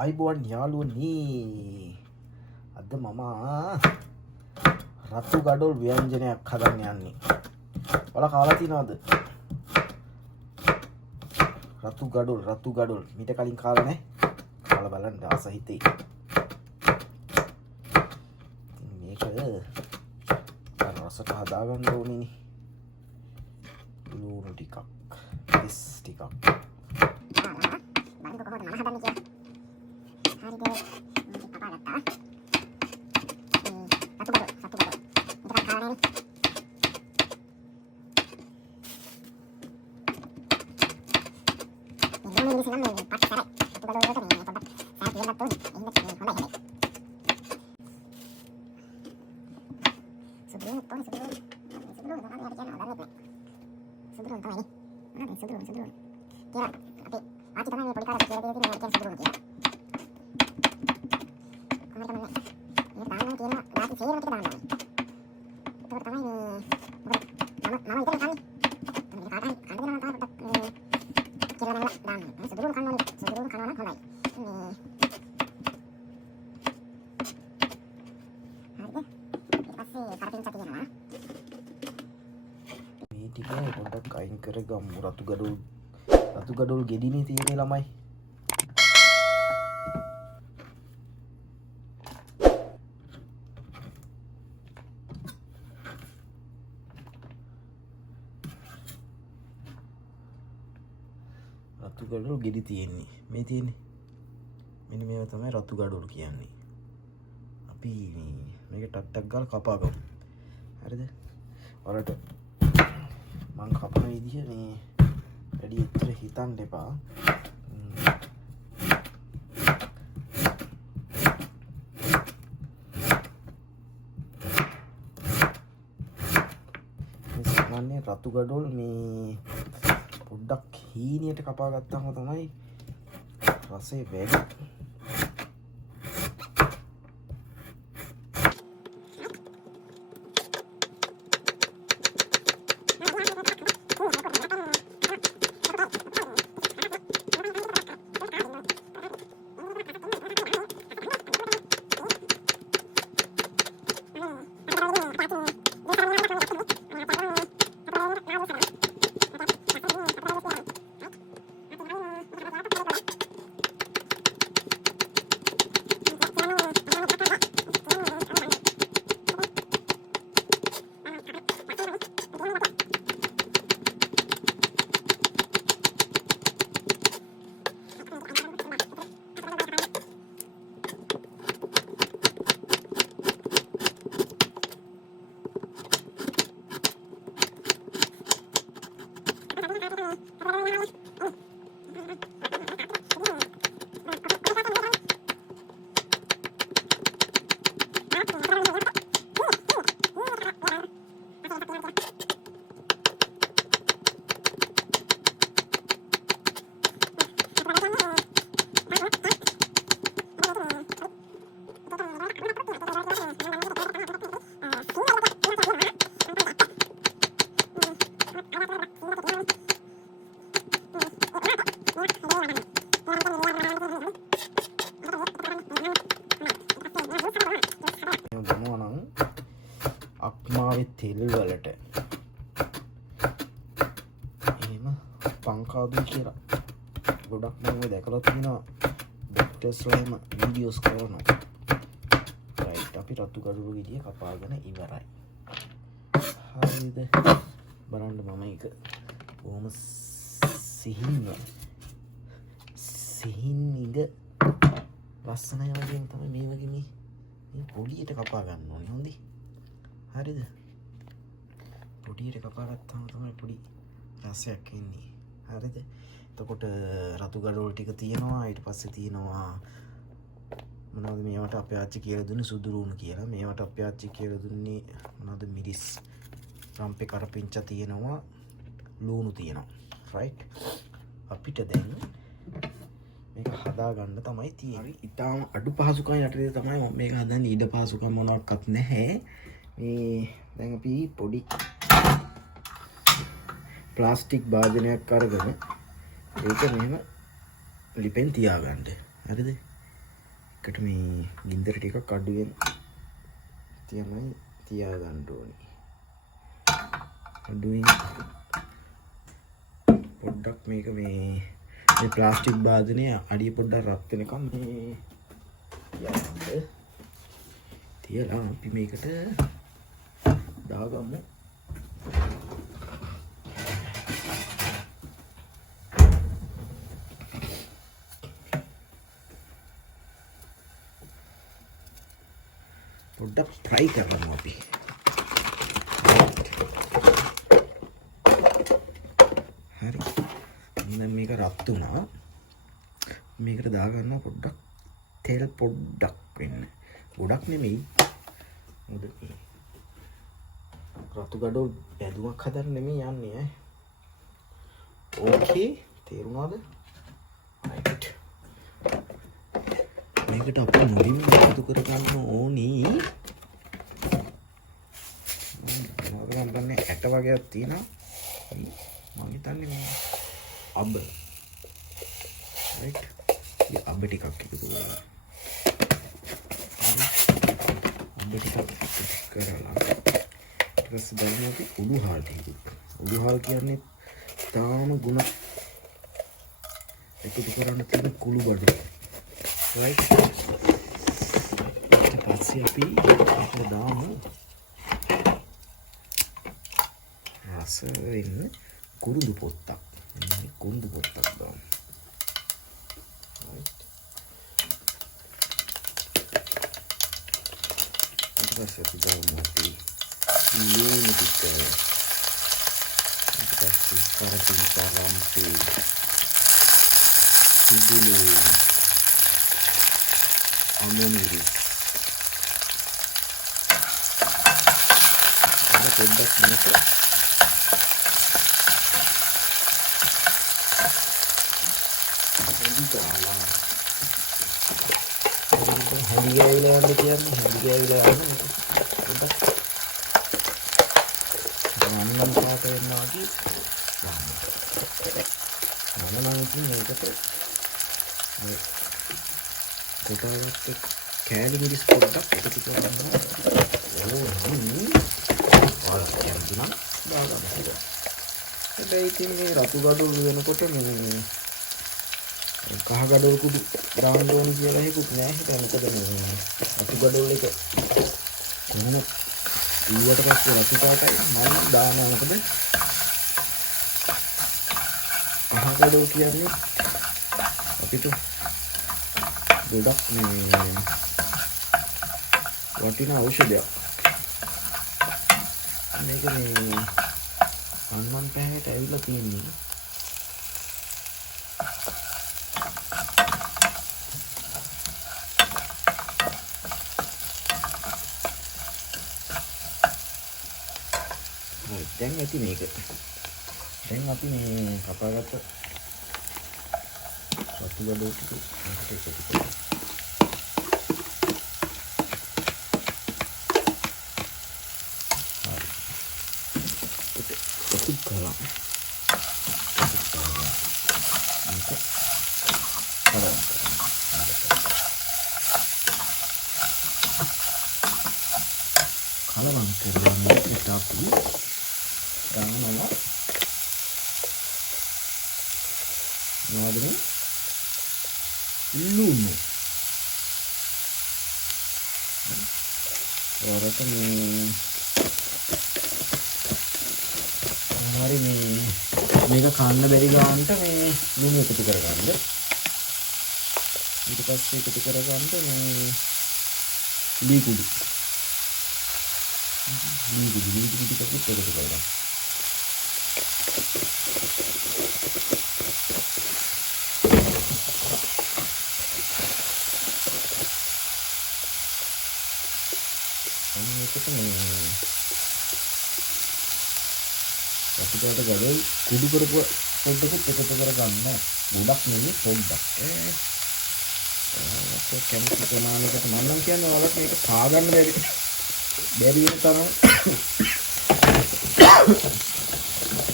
අයිබෝන් යාළුවනි අද මම රතු ගඩොල් ව්‍යංජනයක් හදන්න යන්නේ. ඔයාලා කාලා තියෙනවද? රතු ගඩොල් මීට කලින් කාලා නැහැ. කාලා බලන්න ආස හිතේ. මේක රසට හදාගන්න ඕනේ. ලුණු ටිකක්, ඉස් ටිකක්. බලන්න කොහොමද මම හදන්නේ කියලා. පොඩ්ඩක් අයින් කරගමු. රතු ගඩොල් ගෙඩිනේ තියෙන්නේ ළමයි. රතු ගඩොල් ගෙඩි තියෙන්නේ මේ තියෙන්නේ. මෙන්න මේවා තමයි රතු ගඩොල් කියන්නේ. අපි මේක ටක් ගාලා කපා ගමු. හරිද? ඔයාලට මං කපන විදිහ මේ වැඩි ඉතර හිතන්න එපා. මේ සාමාන්‍ය රතු ගඩොල් මේ පොඩ්ඩක් හීනියට කපා ගත්තාම තමයි රසය වැඩි. අක්මාවේ තෙල් වලට එහෙම පංකාදු කියලා ගොඩක් මම දැකලා තියෙනවා. ඩොක්ටර්ස්ලාම වීඩියෝස් කරනවා. රයිට් අපි රතු ගඩොල් ගෙඩිය කපාගෙන ඉවරයි. හරිද? බලන්න මම ඒක බොහොම සිහින්ව ඉඳ ලස්සනයි වගේම තමයි මේ වගේ මේ පොඩියට කපා ගන්න ඕනේ. හොඳයි. හරිද? පොඩියට කපා ගත්තාම තමයි පොඩි රසයක් එන්නේ. හරිද? එතකොට රතු ගඩොල් ටික තියෙනවා. ඊට පස්සේ තියෙනවා මොනවද මේවට අපේ ආච්චි කියලා දුන්නේ සුදු ලුණු කියලා. මේවට අපේ ආච්චි කියලා දුන්නේ මොනවද මිරිස්, රම්පේ කරපිංච තියෙනවා, ලුණු තියෙනවා. රයිට්? අපිට දැන් මේක හදාගන්න තමයි තියෙන්නේ. ඉතාලම අඩු පහසුකම් යටතේ තමයි මම මේක හදන්නේ. ඊට පහසුකම් මොනවත් නැහැ. මේ දැන් අපි පොඩි ප්ලාස්ටික් භාජනයක් අරගෙන ඒක මෙහෙම ලිපෙන් තියාගන්න. හරිද? එකට මේ ගින්දර ටිකක් අඩුවෙන් තියමයි තියාගන්න ඕනේ. අඩුවෙන් පොඩ්ඩක් මේක මේ ප්ලාස්ටික් භාජනය අඩිය පොඩ්ඩක් රත් වෙනකම් මේ යන්න තියලා අපි මේකට දාගමු. පොඩ්ඩක් ෆ්‍රයි කරනවා අපි. හරි. දැන් මේක රත් වුණා. මේකට දාගන්න පොඩ්ඩක් තෙල් පොඩ්ඩක් වෙන්න. ගොඩක් නෙමෙයි. මොකද රතු ගඩොල් බැදුමක් හදන්න නෙමෙයි යන්නේ ඈ. ඕකේ තේරුණාද? රයිට්. මේකට අපි මුලින්ම එකතු කර ගන්න ඕනි. මම ගන්නේ ඇට වගේක් තියෙනවා. මම හිතන්නේ මේ අබ. රයිට්. මේ අබ ටිකක් එකතු කරලා. අබ ටිකක් එකතු කරලා. ඊට පස්සේ බලමු අපි උඩුහාල් ටික. උඩුහාල් කියන්නේ තාම ගුණ එකතු කරන්න තියෙන කුළු බඩ. right ඊට පස්සේ අපි අපේ දාමු රස වෙන කුරුඳු පොත්තක්. මේ කුරුඳු පොත්තක් දාමු. right ඊට පස්සේ අපි දාමු අපි ලුණු ටික. ඊට පස්සේ කරපින් කරම්පි සිදුලු අමුමිරි අද පොඩ්ඩක් මේක හඳි දාලා හඳි ගෑවිලා යන්න කියන්නේ හඳි ගෑවිලා යන්න පොඩ්ඩක් වන්නම් පාට වෙනවා කි මම ඉතින් මේකට මේ කොටාවත් කෑලි මිරිස් පොඩ්ඩක් එකතු කරගන්නවා. ඔයාලා දාගන්න. හැබැයි ඉතින් මේ රතු ගඩොල් වෙනකොට මේ කහ ගඩොල් කුඩු දාන්න ඕන කියලා හිකුත් නෑ. හිතා මොකද මේ රතු ගඩොල් එක කොහොම ඊට පස්සේ රතු පාටයි මම දානවා. මොකද කහ ගඩොල් කියන්නේ අපිට ගොඩක් මේ වටිනා ඖෂධයක්. මේක මේ අන්වන් පැහැයට ඇවිල්ලා තියෙන්නේ. දැන් ඇති මේක. දැන් අපි මේ කපාගත්ත රතු ගඩොල් ටික මේකට එකතු කරමු. කලවම් කරලා මේකට අපි ගන්නවා නෝදනේ ලුණු. වරක හරි මේක කන්න බැරි ගානට මේ ලුණු එකතු කරගන්න. ඊට පස්සේ එකතු කරගන්න මේ ලී කුඩු ටිකක් එකතු කරගන්න. මේකට මේ අපිට ගඩොල් කුඩු කරපු පොඩ්ඩක් එකතු කරගන්න. ගොඩක් නෙවෙයි පොඩ්ඩක්. ඒක කැමති ප්‍රමාණයකට මම නම් කියන්නේ ඔයාලට මේක කා ගන්න බැරි වෙන තරම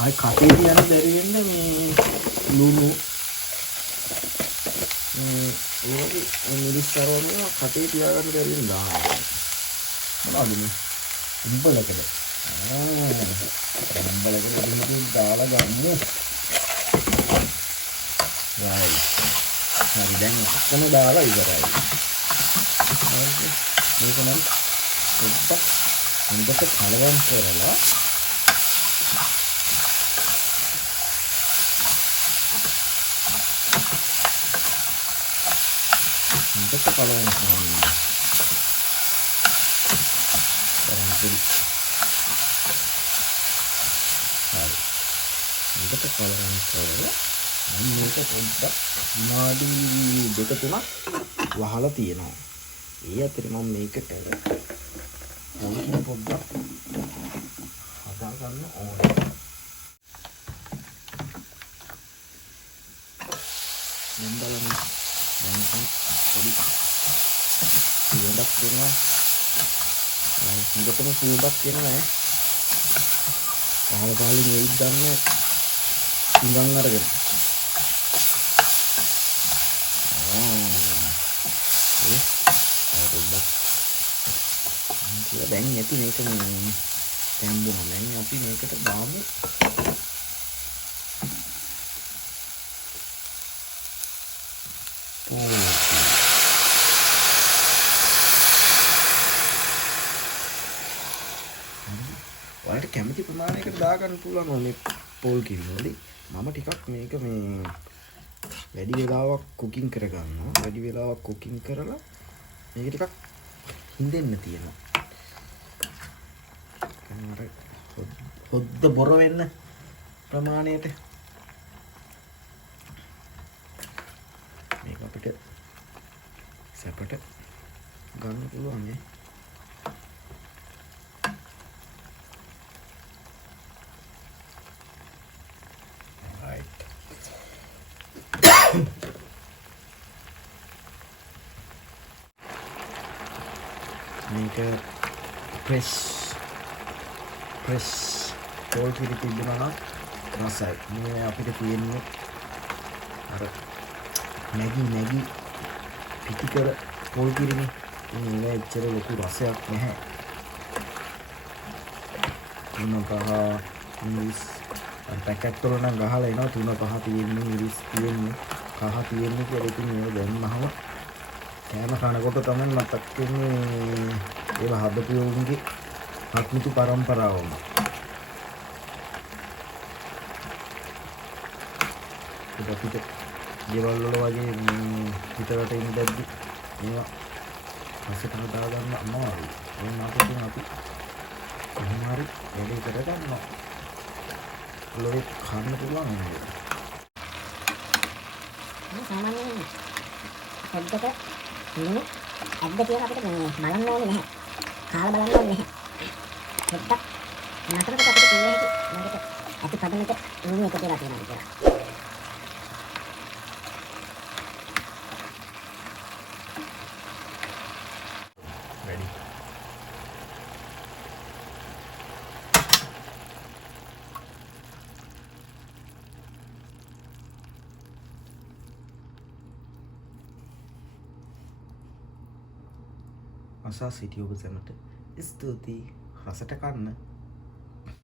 ආයි කටේ තියන්න බැරි වෙන්න මේ ලුණු ඒ වගේ මිරිස් තරවන කටේ තියාගන්න බැරි වෙනවා මොනවද මේ උඹලකද උඹලකද දෙහිදී දාලා ගන්න right හරි දැන් ඔක්කොම දාලා ඉවරයි මේක නම් පොඩ්ඩක් හොඳට කලවම් කරලා හොඳට කලවම් කරනවා හරි හොඳට කලවම් කරලා මම මේක පොඩ්ඩක් විනාඩි 2-3ක් වහලා තියෙනවා. ඒ අතරේ මම මේකට පොඩ්ඩක් හදා ගන්න ඕනේ. දැන් බලන්න දැන් පොඩි සුවඳක් එනවා. හොඳටම සුවඳක් එනවා ඈ. පහලින් වෙයිද ගන්න ඉඳන් අරගෙන දැන් ඇති මේක මේ තැම්බුණා. දැන් අපි මේකට දාමු ඔයාලට කැමති ප්‍රමාණයකට දාගන්න පුළුවන් මේ පෝල් කිරිවලදී. මම ටිකක් මේක මේ වැඩි වෙලාවක් කුකින් කරගන්නවා. වැඩි වෙලාවක් කුකින් කරලා මේක ටිකක් හින්දෙන්න තියෙනවා. අර හොද්ද බොර වෙන්න ප්‍රමාණයට මේක අපිට සැපට ගන්න පුළුවන් නේ. right මේක press පෝල් කිරි තිබුණා නම් රසයි. මේ අපිට තියෙන්නේ අර නැගි පිටිකර පෝල් කිරිනේ. මේ එච්චර ලොකු රසයක් නැහැ. තුන පහ මිරිස් අර පැකට් වල නම් ගහලා එනවා 3-5 තියෙන්නේ මිරිස් තියෙන්නේ කහ තියෙන්නේ කියලා. ඉතින් මේක දැම්මහම කෑම කනකොට තමයි මතක් වෙන්නේ ඒව හදපු උන්ගේ අත්මිතු පරම්පරාවම. අපිට ගෙවල් වල වගේ පිටරට ඉඳද්දි මේවා රසට හදා ගන්න අමාරුයි. ඒ මාතකින් අපි කොහොම හරි වැඩේ කරගන්නවා. ලෝක කන්න පුළුවන් නේද? මේ සාමාන්‍යයෙන් හොද්දක ඉන්නේ ඇද්ද කියලා අපිට බලන්න ඕනේ නැහැ. කාලා බලන්න ඕනේ නැහැ. හොද්දක් නතරකට අපිට කියන්නේ මේකට ඇති පදනට ඉන්නේ එක කියලා තියෙනවා කියලා. අසා සිටි ඔබ සැමට ස්තුතියි. රසට කන්න